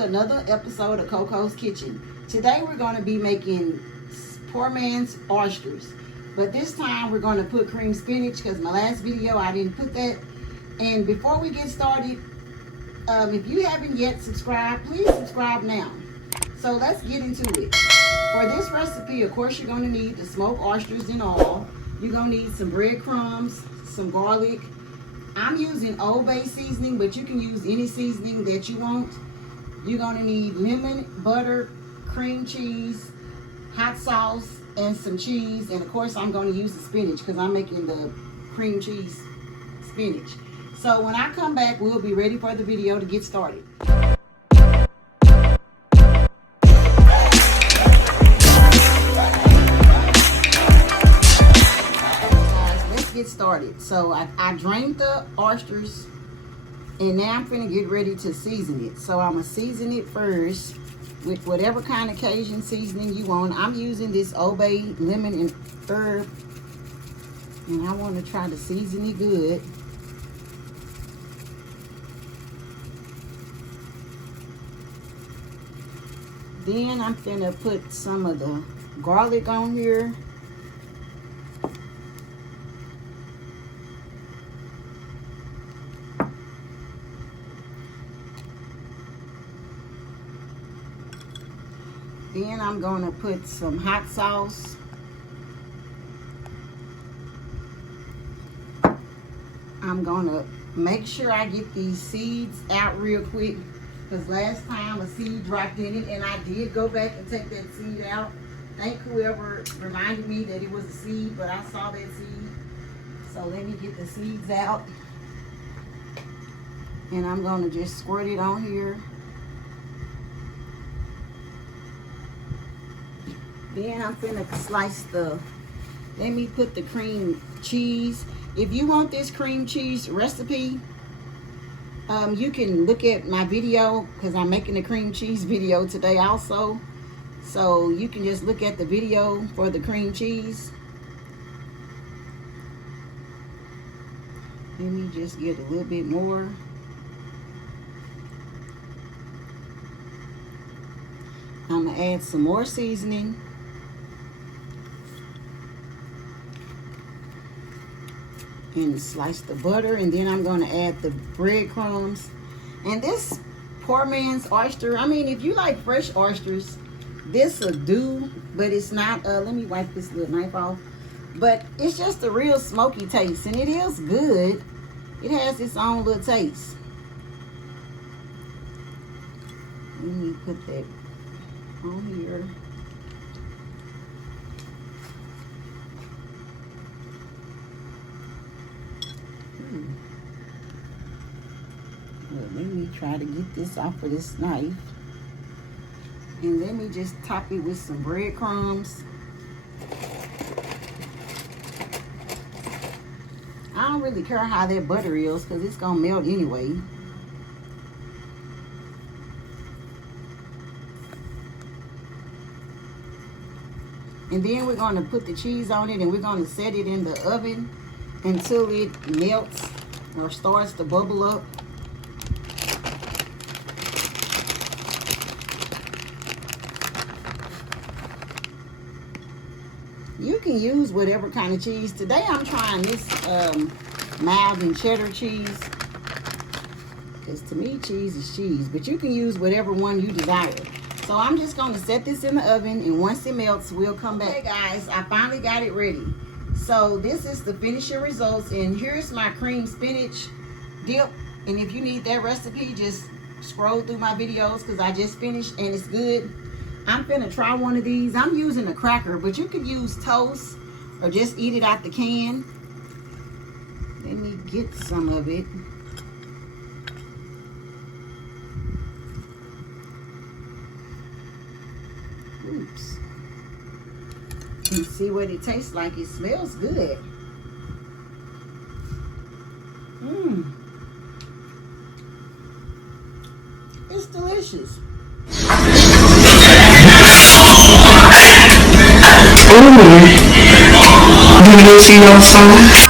to another episode of Coco's Kitchen. Today we're going to be making poor man's oysters. But this time we're going to put cream spinach because my last video I didn't put that. And before we get started, if you haven't yet subscribed, please subscribe now. So let's get into it. For this recipe, of course, you're going to need the smoked oysters in oil. You're going to need some breadcrumbs, some garlic. I'm using Old Bay seasoning, but you can use any seasoning that you want. You're going to need lemon, butter, cream cheese, hot sauce, and some cheese. And of course, I'm going to use the spinach because I'm making the cream cheese spinach. So when I come back, we'll be ready for the video to get started. Get started. So I drained the oysters and now I'm gonna get ready to season it. So I'm gonna season it first with whatever kind of Cajun seasoning you want. I'm using this Old Bay lemon and herb, and I want to try to season it good. Then I'm gonna put some of the garlic on here. Then I'm going to put some hot sauce. I'm going to make sure I get these seeds out real quick because last time a seed dropped in it and I did go back and take that seed out. Thank whoever reminded me that it was a seed, but I saw that seed. So let me get the seeds out. And I'm going to just squirt it on here. Then I'm finna slice let me put the cream cheese. If you want this cream cheese recipe, you can look at my video because I'm making a cream cheese video today also. So you can just look at the video for the cream cheese. Let me just get a little bit more. I'm gonna add some more seasoning. And slice the butter, and then I'm going to add the breadcrumbs. And this poor man's oyster, I mean, if you like fresh oysters, this will do, but it's not. Let me wipe this little knife off. But it's just a real smoky taste, and it is good. It has its own little taste. Let me put that on here. Well, let me try to get this off of this knife. And let me just top it with some breadcrumbs. I don't really care how that butter is because it's going to melt anyway. And then we're going to put the cheese on it and we're going to set it in the oven until it melts or starts to bubble up. You can use whatever kind of cheese. Today I'm trying this mild and cheddar cheese because to me cheese is cheese, but you can use whatever one you desire. So I'm just going to set this in the oven, and once it melts we'll come back. Okay guys, I finally got it ready. So this is the finishing results, and here's my cream spinach dip. And if you need that recipe, just scroll through my videos because I just finished and it's good. I'm finna try one of these. I'm using a cracker, but you could use toast or just eat it out the can. Let me get some of it. Oops. And see what it tastes like. It smells good. It's delicious. Do you see your song?